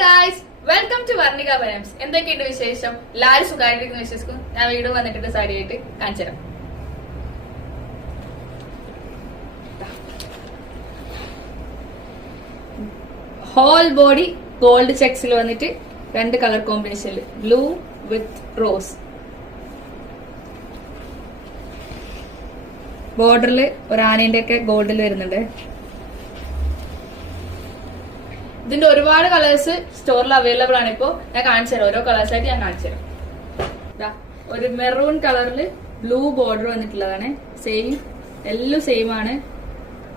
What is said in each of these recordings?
Guys, welcome to Varnika ബനാംസ്. എന്തൊക്കെയുണ്ട് വിശേഷം? എല്ലാവരും സുഖമായിട്ടിരിക്കുന്നു വിശ്വസിക്കും. ഞാൻ വീണ്ടും വന്നിട്ട് സാരിയായിട്ട് കാണിച്ചു തരാം. ഹോൾ ബോഡി ഗോൾഡ് ചെക്സിൽ വന്നിട്ട് രണ്ട് കളർ കോമ്പിനേഷനിൽ ബ്ലൂ വിത്ത് റോസ്. ബോർഡറിൽ ഒരു ആനയുടെ ഒക്കെ ഗോൾഡിൽ വരുന്നുണ്ട്. ഇതിന്റെ ഒരുപാട് കളേഴ്സ് സ്റ്റോറിൽ അവൈലബിൾ ആണ്. ഇപ്പോ ഞാൻ കാണിച്ചു തരാം, ഓരോ കളേഴ്സ് ആയിട്ട് ഞാൻ കാണിച്ചു തരാം. ഒരു മെറൂൺ കളറിൽ ബ്ലൂ ബോർഡർ വന്നിട്ടുള്ളതാണ്. സെയിം, എല്ലാം സെയിം ആണ്.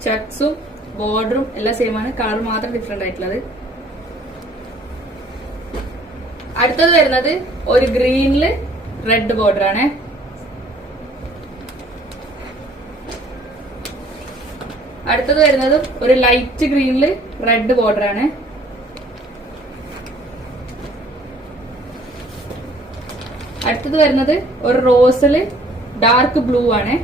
ചെക്സും ബോർഡറും എല്ലാം സെയിം ആണ്, കളർ മാത്രം ഡിഫറെന്റ് ആയിട്ടുള്ളത്. അടുത്തത് വരുന്നത് ഒരു ഗ്രീനില് റെഡ് ബോർഡർ ആണ്. അടുത്തത് വരുന്നത് ഒരു ലൈറ്റ് ഗ്രീനില് റെഡ് ബോർഡർ ആണ്. അടുത്തത് വരുന്നത് ഒരു റോസില് ഡാർക്ക് ബ്ലൂ ആണ്.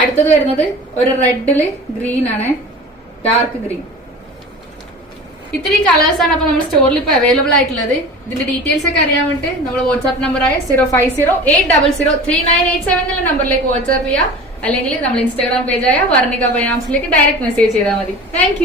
അടുത്തത് വരുന്നത് ഒരു റെഡില് ഗ്രീൻ ആണ്, ഡാർക്ക് ഗ്രീൻ. ഇത്രയും കളേഴ്സ് ആണ് അപ്പൊ നമ്മുടെ സ്റ്റോറിൽ ഇപ്പൊ അവൈലബിൾ ആയിട്ടുള്ളത്. ഇതിന്റെ ഡീറ്റെയിൽസ് ഒക്കെ അറിയാൻ വേണ്ടി നമ്മുടെ വാട്സ്ആപ്പ് നമ്പറായ 050803987 എന്നുള്ള നമ്പറിലേക്ക് വാട്സ്ആപ്പ് ചെയ്യുക. അല്ലെങ്കിൽ നമ്മൾ ഇൻസ്റ്റാഗ്രാം പേജായ വർണിക ബനാംസിലേക്ക് ഡയറക്റ്റ് മെസ്സേജ് ചെയ്താൽ മതി. താങ്ക്